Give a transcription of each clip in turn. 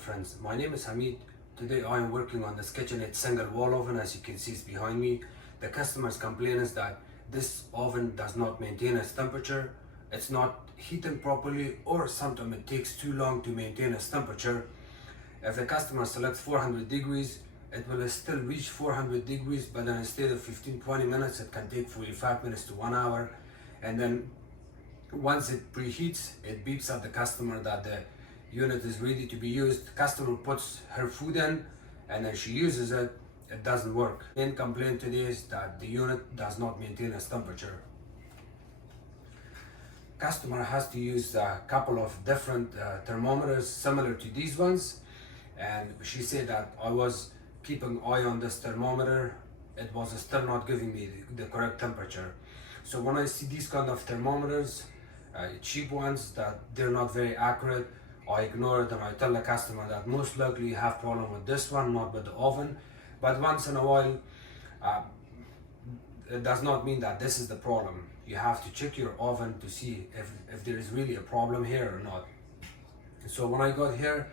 friends, my name is Hamid. Today I am working on this Kitchenaid single wall oven. As you can see, it's behind me. The customer's complaint is that this oven does not maintain its temperature, it's not heating properly, or sometimes it takes too long to maintain its temperature. If the customer selects 400 degrees, it will still reach 400 degrees, but then instead of 15-20 minutes, it can take 45 minutes to 1 hour. And then once it preheats, it beeps at the customer that the unit is ready to be used. The customer puts her food in and then she uses it, it doesn't work. Main complaint today is that the unit does not maintain its temperature. Customer has to use a couple of different thermometers similar to these ones, and she said that I was keeping eye on this thermometer, it was still not giving me the correct temperature. So when I see these kind of thermometers, cheap ones that they're not very accurate, I ignore it and I tell the customer that most likely you have problem with this one, not with the oven. But once in a while, it does not mean that this is the problem. You have to check your oven to see if there is really a problem here or not. So when I got here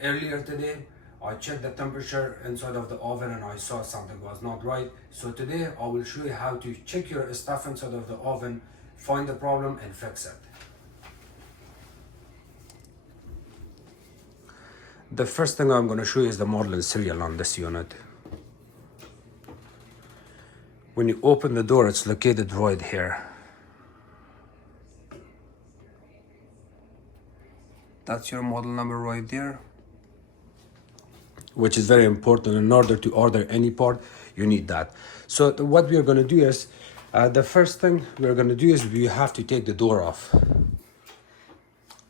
earlier today, I checked the temperature inside of the oven and I saw something was not right. So today I will show you how to check your stuff inside of the oven, find the problem and fix it. The first thing I'm going to show you is the model and serial on this unit. When you open the door, it's located right here. That's your model number right there, which is very important. In order to order any part, you need that. So what we are going to do is, the first thing we're going to do is we have to take the door off.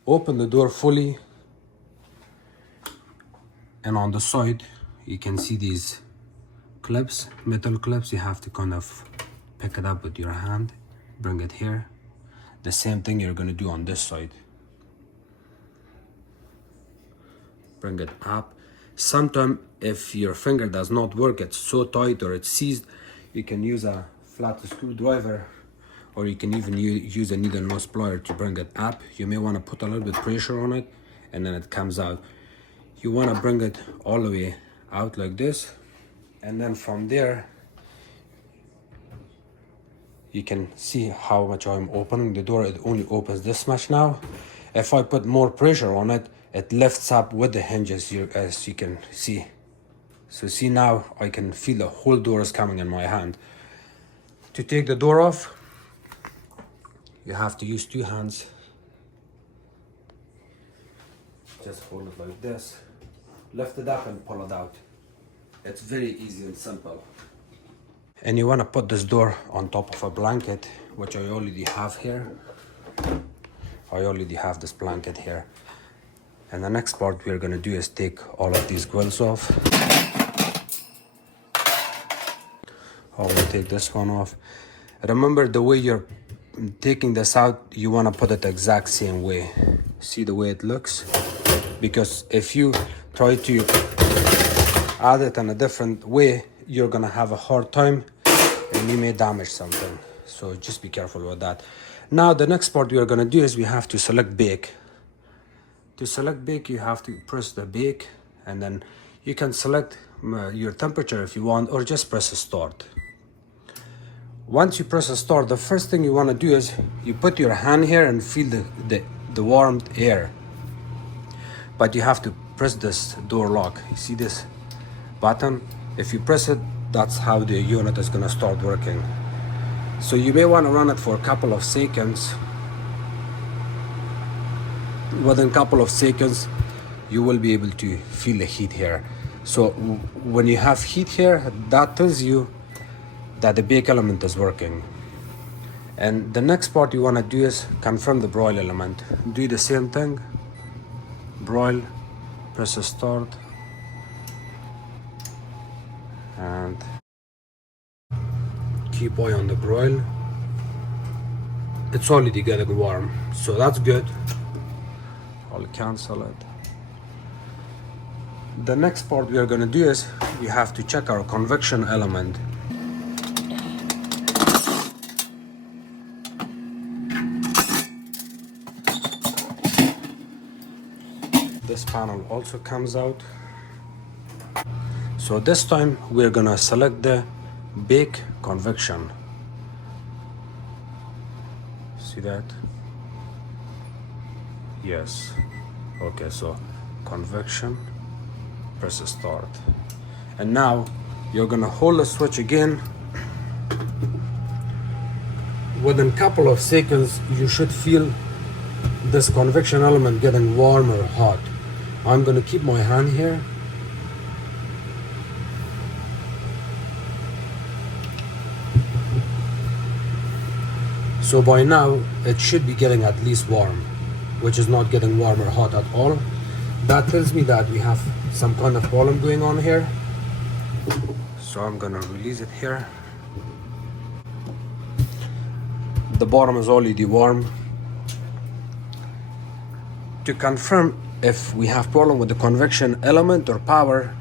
Open the door fully. And on the side, you can see these clips, metal clips. You have to kind of pick it up with your hand, bring it here. The same thing you're going to do on this side. Bring it up. Sometimes if your finger does not work, it's so tight or it's seized, you can use a flat screwdriver, or you can even use a needle nose plier to bring it up. You may want to put a little bit pressure on it and then it comes out. You want to bring it all the way out like this, and then from there you can see how much I'm opening the door. It only opens this much now. If I put more pressure on it, it lifts up with the hinges here, as you can see. So see, now I can feel the whole door is coming in my hand. To take the door off, you have to use two hands. Just hold it like this, lift it up and pull it out. It's very easy and simple. And you want to put this door on top of a blanket, which I already have here. I already have this blanket here. And the next part we're going to do is take all of these grills off. I will take this one off. Remember, the way you're taking this out, you want to put it the exact same way. See the way it looks? Because if you try to add it in a different way, you're gonna have a hard time and you may damage something. So just be careful with that. Now the next part we are gonna do is we have to select bake. To select bake, you have to press the bake, and then you can select your temperature if you want, or just press start. Once you press start, the first thing you want to do is you put your hand here and feel the warm air. But you have to press this door lock. You see this button? If you press it, that's how the unit is going to start working. So you may want to run it for a couple of seconds. Within a couple of seconds, you will be able to feel the heat here. So when you have heat here, that tells you that the bake element is working. And the next part you want to do is confirm the broil element. Do the same thing. Broil, press start, and keep eye on the broil. It's already getting warm, so that's good. I'll cancel it. The next part we are going to do is we have to check our convection element. this panel also comes out. So this time we're gonna select the bake convection. See that? Yes. Okay, so convection, press start. And now you're gonna hold the switch again. Within a couple of seconds you should feel this convection element getting warm or hot. I'm gonna keep my hand here. So by now it should be getting at least warm, which is not getting warm or hot at all. That tells me that we have some kind of problem going on here. So I'm gonna release it here. The bottom is already warm. To confirm if we have problem with the convection element or power,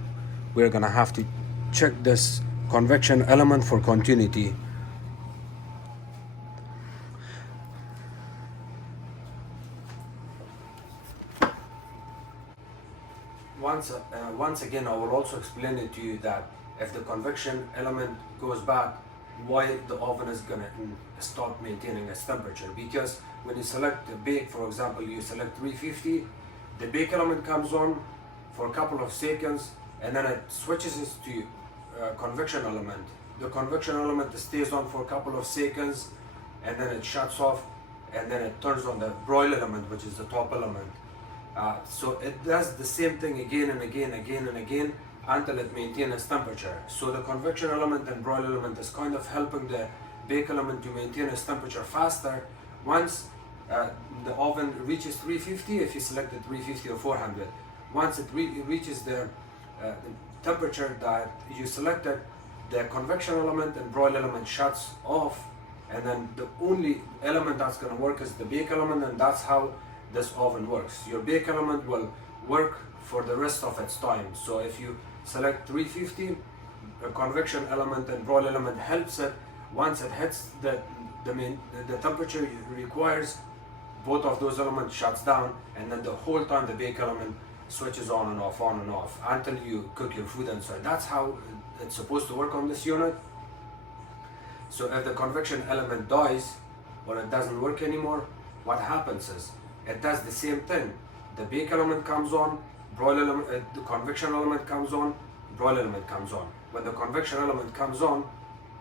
we're gonna have to check this convection element for continuity. Once again, I will also explain it to you that if the convection element goes bad, why the oven is gonna stop maintaining its temperature. Because when you select the bake, for example, you select 350, the bake element comes on for a couple of seconds, and then it switches to convection element. The convection element stays on for a couple of seconds, and then it shuts off, and then it turns on the broil element, which is the top element. So it does the same thing again and again until it maintains its temperature. So the convection element and broil element is kind of helping the bake element to maintain its temperature faster. Once the oven reaches 350, if you selected 350 or 400, once it reaches the temperature that you selected, the convection element and broil element shuts off, and then the only element that's going to work is the bake element, and that's how this oven works. Your bake element will work for the rest of its time. So if you select 350, the convection element and broil element helps it. Once it hits the temperature it requires, both of those elements shuts down, and then the whole time the bake element switches on and off until you cook your food inside. That's how it's supposed to work on this unit. So if the convection element dies or it doesn't work anymore, what happens is it does the same thing. The bake element comes on, broil element, the convection element comes on, broil element comes on. When the convection element comes on,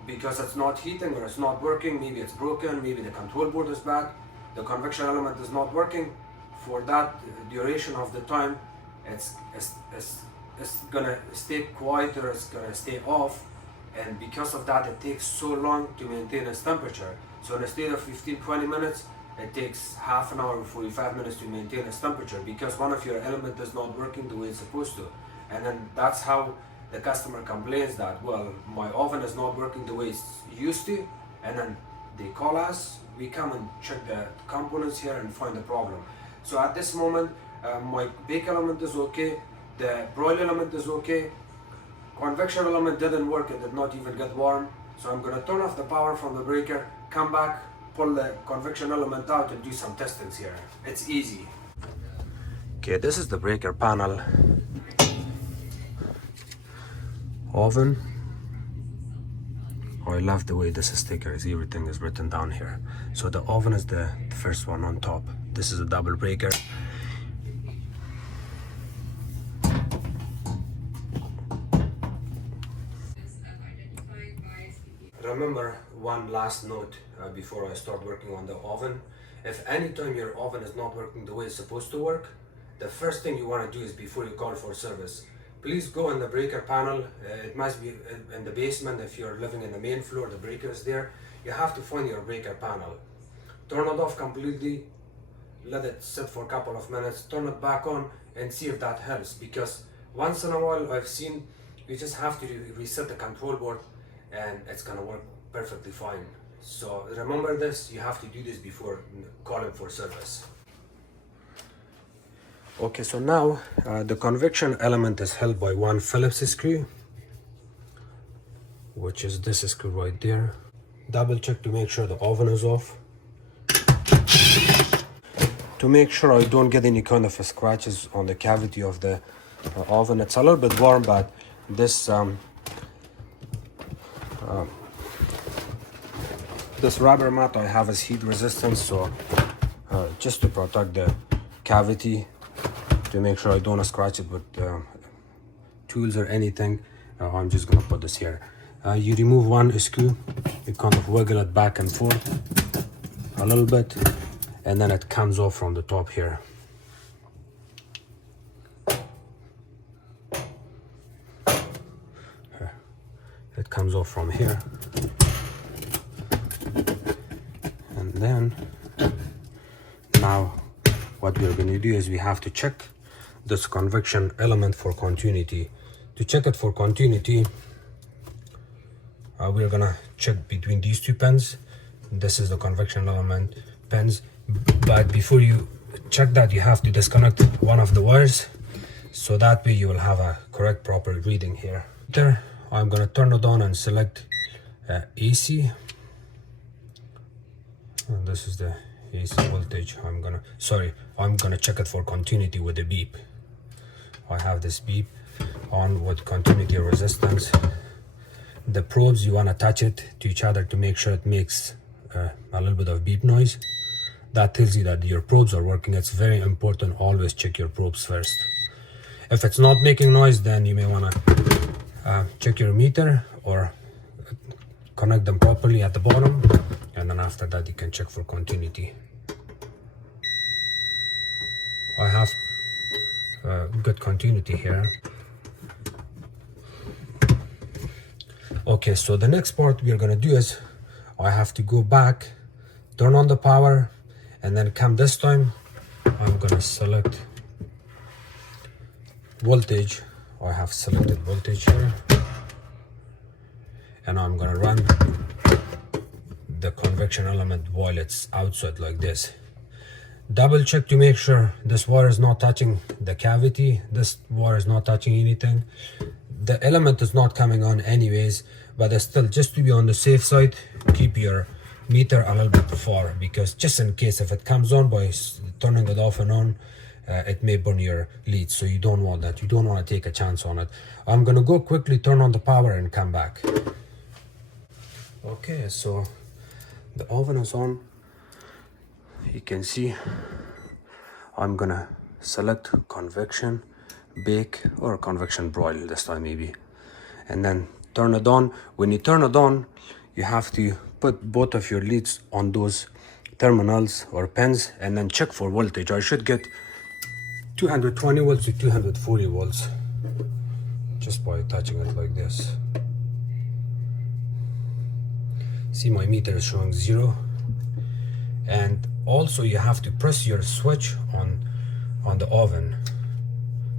because it's not heating or it's not working, maybe it's broken, maybe the control board is bad, the convection element is not working, for that duration of the time, it's gonna stay quiet or it's gonna stay off, and because of that it takes so long to maintain its temperature. So instead of 15-20 minutes, it takes half an hour or 45 minutes to maintain its temperature, because one of your elements is not working the way it's supposed to. And then that's how the customer complains that, well, my oven is not working the way it's used to, and then they call us, we come and check the components here and find the problem. So at this moment, my bake element is okay, the broil element is okay, convection element didn't work, it did not even get warm. So I'm gonna turn off the power from the breaker, come back, pull the convection element out and do some testings here. It's easy. Okay, this is the breaker panel. Oven. Oh, I love the way this sticker is, everything is written down here. So the oven is the first one on top. This is a double breaker. Remember one last note before I start working on the oven. If anytime your oven is not working the way it's supposed to work, the first thing you want to do is, before you call for service, please go in the breaker panel. It must be in the basement. If you're living in the main floor, the breaker is there. You have to find your breaker panel. Turn it off completely, let it sit for a couple of minutes, turn it back on and see if that helps. Because once in a while I've seen you just have to reset the control board and it's gonna work perfectly fine. So remember this, you have to do this before calling for service. Okay, so now the convection element is held by one Phillips screw, which is this screw right there. Double check to make sure the oven is off. to make sure I don't get any kind of scratches on the cavity of the oven. It's a little bit warm, but this this rubber mat I have is heat resistant, so just to protect the cavity, to make sure I don't scratch it with tools or anything, I'm just gonna put this here. You remove one screw, you kind of wiggle it back and forth a little bit, and then it comes off from the top here. It comes off from here, and then now what we're going to do is we have to check this convection element for continuity. To check it for continuity, we're gonna check between these two pins. This is the convection element pins, but before you check that, you have to disconnect one of the wires, so that way you will have a correct proper reading here. There, I'm gonna turn it on and select AC, and this is the AC voltage. I'm gonna check it for continuity with the beep. I have this beep on with continuity resistance. The probes, you want to touch it to each other to make sure it makes a little bit of beep noise. That tells you that your probes are working. It's very important, always check your probes first. If it's not making noise, then you may want to check your meter or connect them properly at the bottom, and then after that you can check for continuity. I have good continuity here. Okay, so the next part we are going to do is I have to go back, turn on the power, and then come this time I'm going to select voltage. I have selected voltage here, and I'm going to run the convection element while it's outside like this. Double check to make sure this wire is not touching the cavity, this wire is not touching anything. The element is not coming on anyways, but still, just to be on the safe side, keep your meter a little bit far, because just in case if it comes on by turning it off and on, it may burn your leads, so you don't want that. You don't want to take a chance on it. I'm gonna go quickly turn on the power and come back. Okay, so the oven is on. You can see I'm gonna select convection bake or convection broil this time maybe, and then turn it on. When you turn it on, you have to put both of your leads on those terminals or pins and then check for voltage. I should get 220 volts to 240 volts just by touching it like this. See, my meter is showing 0. And also you have to press your switch on the oven,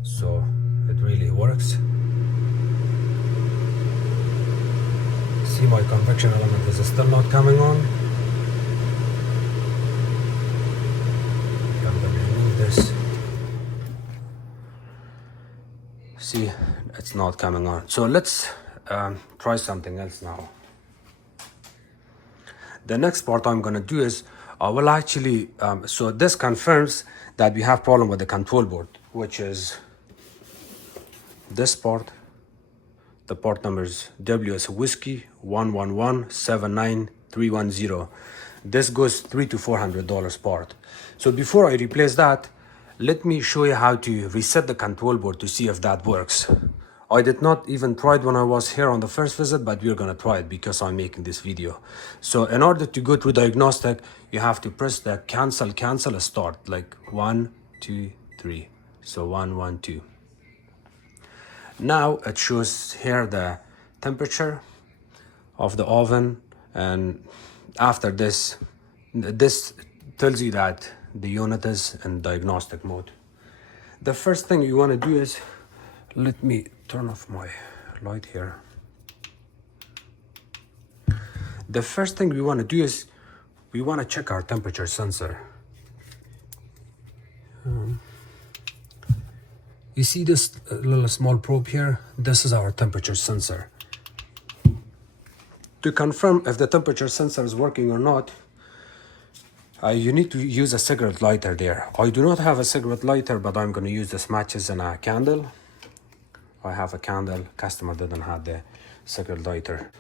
so it really works. See, my convection element is still not coming on. I'm going to remove this. See, it's not coming on. So let's try something else now. The next part I'm going to do is I will actually, so this confirms that we have problem with the control board, which is this part. The part number is W11179310. This goes $300 to $400 part. So before I replace that, let me show you how to reset the control board to see if that works. I did not even try it when I was here on the first visit, but we're gonna try it because I'm making this video. So in order to go through diagnostic, you have to press the cancel start, like 1, 2, 3. So 1, 1, 2. Now it shows here the temperature of the oven, and after this tells you that the unit is in diagnostic mode. The first thing you want to do is, let me turn off my light here. The first thing we want to do is we want to check our temperature sensor. You see this little small probe here? This is our temperature sensor. To confirm if the temperature sensor is working or not, You need to use a cigarette lighter there. I do not have a cigarette lighter, but I'm going to use this matches and a candle. I have a candle. Customer didn't have the cigarette lighter.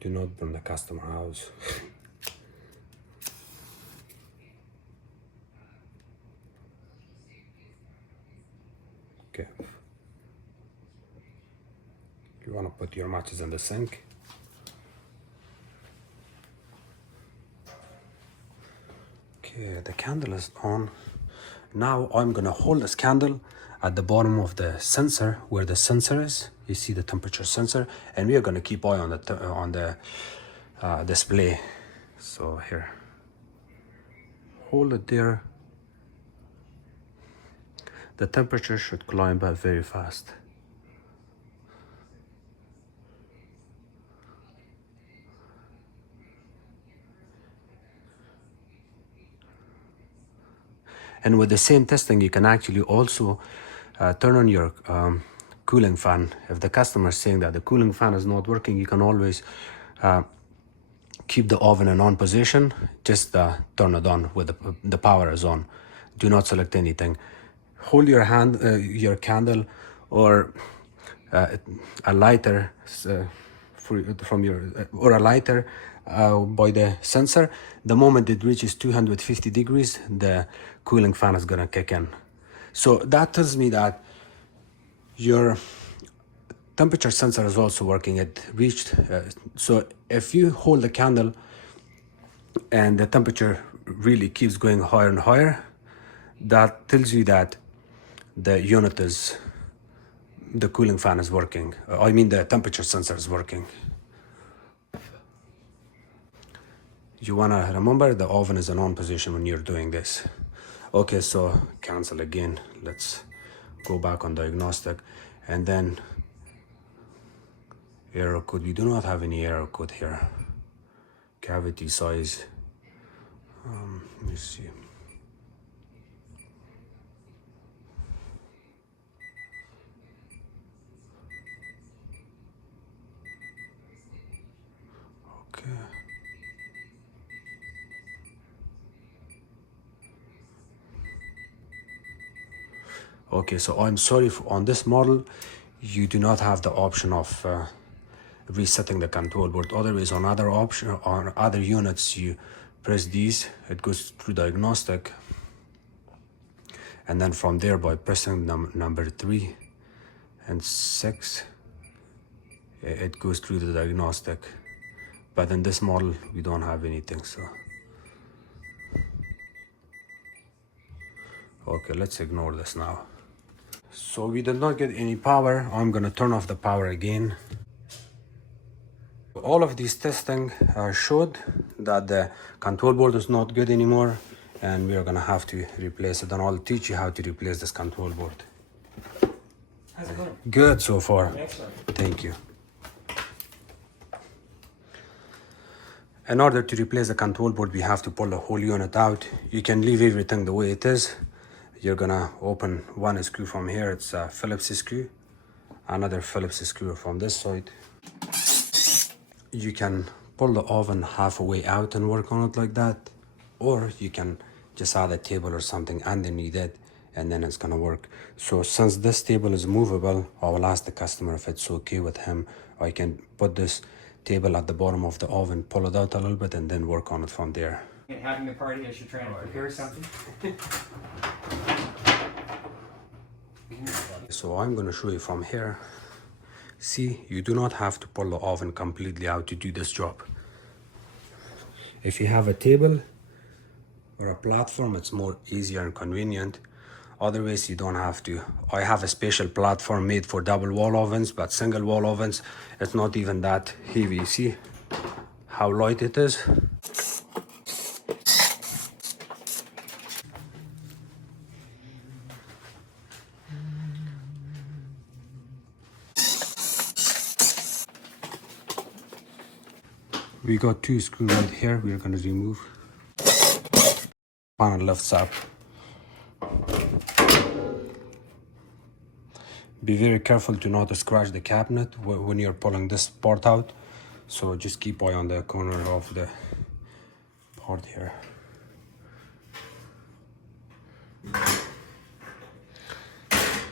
Do not burn the customer house. Okay. You want to put your matches in the sink. Okay, the candle is on. Now I'm gonna hold this candle at the bottom of the sensor, where the sensor is. You see the temperature sensor, and we are gonna keep eye on the display. So here, hold it there. The temperature should climb up very fast. And with the same testing, you can actually also turn on your cooling fan. If the customer is saying that the cooling fan is not working, you can always keep the oven in on position. Just turn it on with the power is on. Do not select anything. Hold your hand, your candle, or a lighter from your or a lighter by the sensor. The moment it reaches 250 degrees, the cooling fan is gonna kick in. So that tells me that your temperature sensor is also working. It reached, so if you hold the candle and the temperature really keeps going higher and higher, that tells you that the unit is, the cooling fan is working. I mean the temperature sensor is working. You wanna remember the oven is in on position when you're doing this. Okay, so cancel again. Let's go back on diagnostic, and then error code. We do not have any error code here. Cavity size. Let me see. Okay. Okay, so I'm sorry, on this model, you do not have the option of resetting the control board. Otherwise, on other option, on other units, you press these, it goes through diagnostic, and then from there, by pressing number 3 and 6, it goes through the diagnostic. But in this model, we don't have anything, so. Okay, let's ignore this now. So we did not get any power. I'm gonna turn off the power again. All of these testing showed that the control board is not good anymore, and we are gonna have to replace it, and I'll teach you how to replace this control board. How's it going? Good so far. Excellent. Thank you. In order to replace the control board, we have to pull the whole unit out. You can leave everything the way it is. You're gonna open one screw from here. It's a Phillips screw. Another Phillips screw from this side. You can pull the oven halfway out and work on it like that. Or you can just add a table or something underneath it, and then it's gonna work. So since this table is movable, I will ask the customer if it's okay with him. I can put this table at the bottom of the oven, pull it out a little bit, and then work on it from there. Having a party, I should try and prepare something. So I'm gonna show you from here. See, you do not have to pull the oven completely out to do this job. If you have a table or a platform, it's more easier and convenient. Otherwise, you don't have to. I have a special platform made for double wall ovens, but single wall ovens, it's not even that heavy. See how light it is? We got 2 screws right here. We're gonna remove. Panel lifts up. Be very careful to not scratch the cabinet when you're pulling this part out. So just keep eye on the corner of the part here.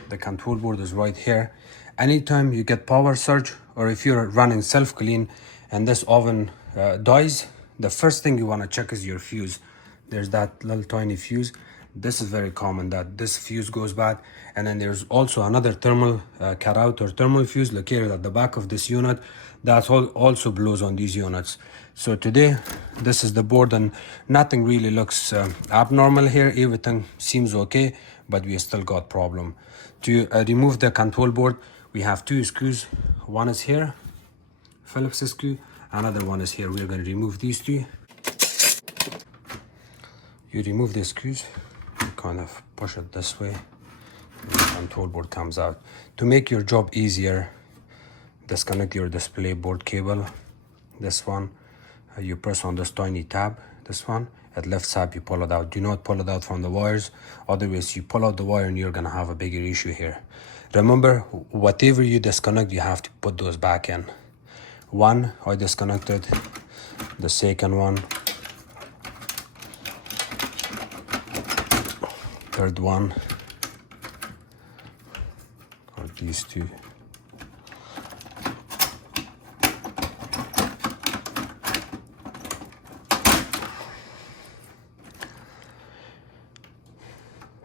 The control board is right here. Anytime you get power surge, or if you're running self-clean and this oven dies, the first thing you want to check is your fuse. There's that little tiny fuse. This is very common that this fuse goes bad. And then there's also another thermal cutout or thermal fuse located at the back of this unit that also blows on these units. So today, this is the board and nothing really looks abnormal here. Everything seems okay, but we still got problem. To remove the control board, we have two screws. One is here, Phillips screw. Another one is here. We're going to remove these two. You remove the screws, you kind of push it this way, and the control board comes out. To make your job easier, disconnect your display board cable. This one, you press on this tiny tab, this one. At left side, you pull it out. Do not pull it out from the wires. Otherwise, you pull out the wire and you're going to have a bigger issue here. Remember, whatever you disconnect, you have to put those back in. One, I disconnected. The second one. Third one. Or these two.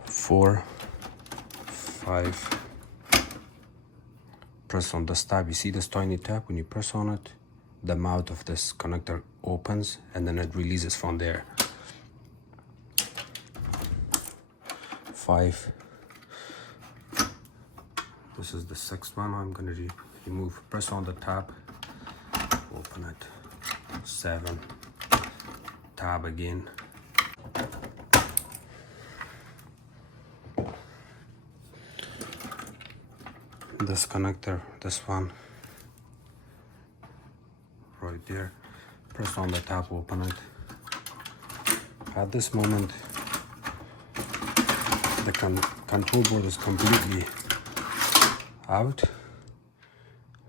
Four, five. Press on this tab. You see this tiny tab? When you press on it, the mouth of this connector opens and then it releases from there. 5. This is the 6th one. I'm gonna remove. Press on the tab, open it. 7. Tab again. This connector, this one, right there. Press on the tab, open it. At this moment, the control board is completely out.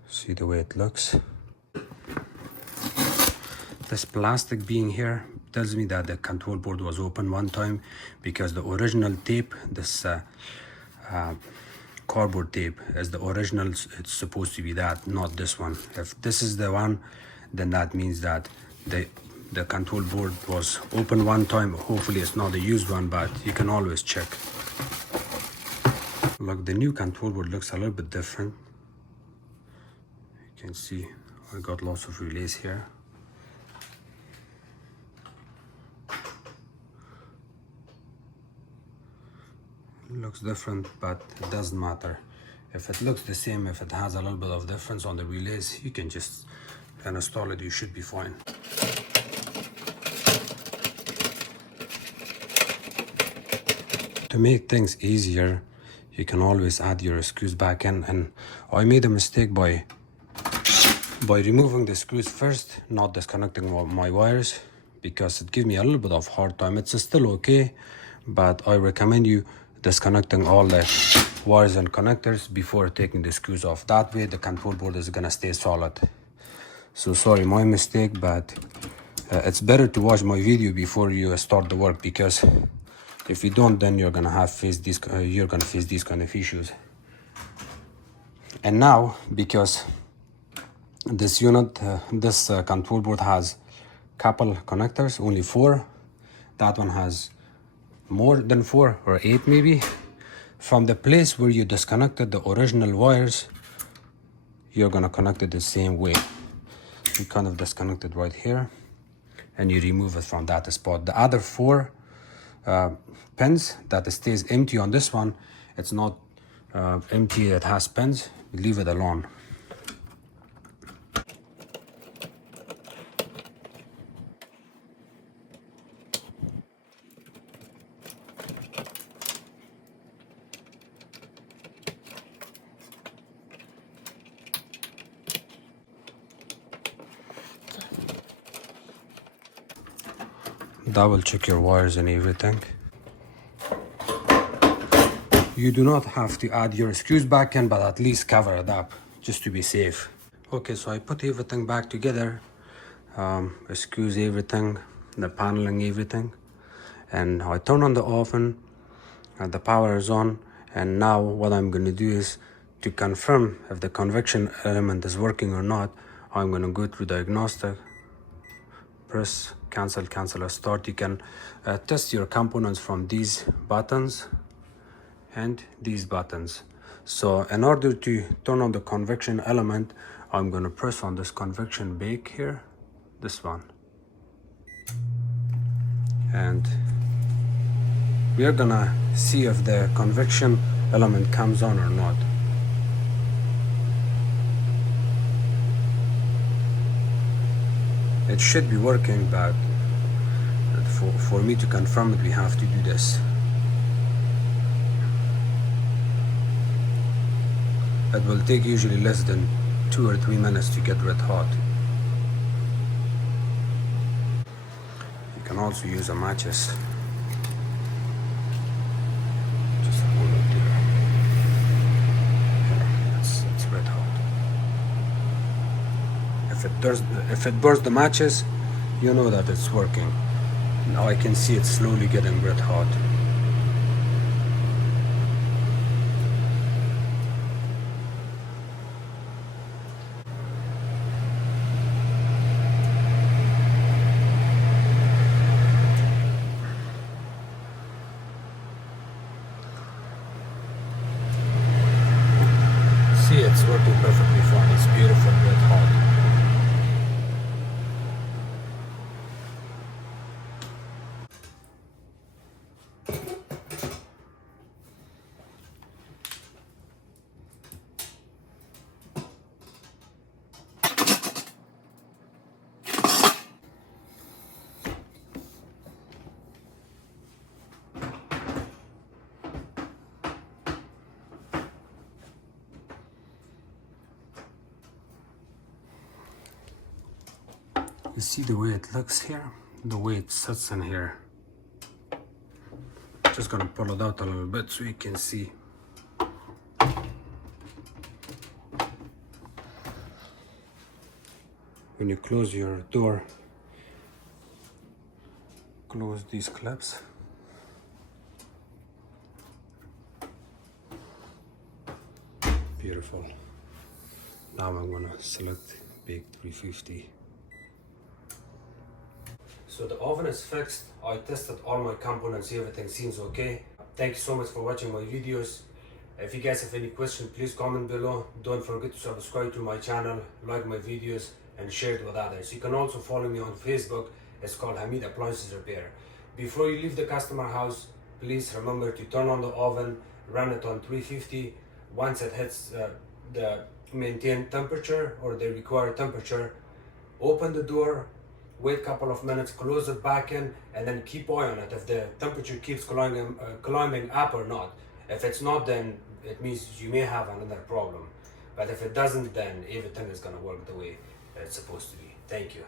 See the way it looks. This plastic being here tells me that the control board was open one time, because the original tape, this cardboard tape, as the original, it's supposed to be that, not this one. If this is the one, then that means that the control board was open one time. Hopefully it's not a used one, but you can always check. Look, the new control board looks a little bit different. You can see I got lots of relays here. It looks different, but it doesn't matter. If it looks the same, if it has a little bit of difference on the relays, you can just install it. You should be fine. To make things easier, you can always add your screws back in, and I made a mistake by removing the screws first, not disconnecting my wires, because it gave me a little bit of hard time. It's still okay, but I recommend you disconnecting all the wires and connectors before taking the screws off. That way the control board is gonna stay solid. So sorry, my mistake, but it's better to watch my video before you start the work, because if you don't, then you're gonna face these kind of issues. And now, because this unit, this control board has couple connectors, only 4. That one has more than 4 or 8 maybe. From the place where you disconnected the original wires, you're gonna connect it the same way. You kind of disconnect it right here, and you remove it from that spot. The other 4 pins that stays empty on this one, it's not empty, it has pins. Leave it alone. Double check your wires and everything. You do not have to add your screws back in, but at least cover it up just to be safe. Okay, so I put everything back together, screws everything, the paneling, everything, and I turn on the oven and the power is on. And now what I'm going to do is to confirm if the convection element is working or not. I'm going to go through diagnostic, press cancel, cancel or start. You can test your components from these buttons and these buttons. So in order to turn on the convection element, I'm going to press on this convection bake here, this one, and we are gonna see if the convection element comes on or not. It should be working, but for me to confirm it, we have to do this. It will take usually less than 2 or 3 minutes to get red hot. You can also use a matches. Just hold it there. Yeah, it's red hot. If it burns the matches, you know that it's working. Now I can see it slowly getting red hot. See, it's working perfectly fine. It's beautiful red hot. You see the way it looks here, the way it sits in here. Just gonna pull it out a little bit so you can see. When you close your door, close these clips. Beautiful. Now I'm gonna select bake 350. So the oven is fixed. I tested all my components, everything seems okay. Thank you so much for watching my videos. If you guys have any questions, please comment below. Don't forget to subscribe to my channel, like my videos, and share it with others. You can also follow me on Facebook. It's called Hamid Appliances Repair. Before you leave the customer house, please remember to turn on the oven, run it on 350. Once it hits the maintained temperature or the required temperature, open the door, wait a couple of minutes, close it back in, and then keep eye on it if the temperature keeps climbing up or not. If it's not, then it means you may have another problem. But if it doesn't, then everything is gonna work the way it's supposed to be. Thank you.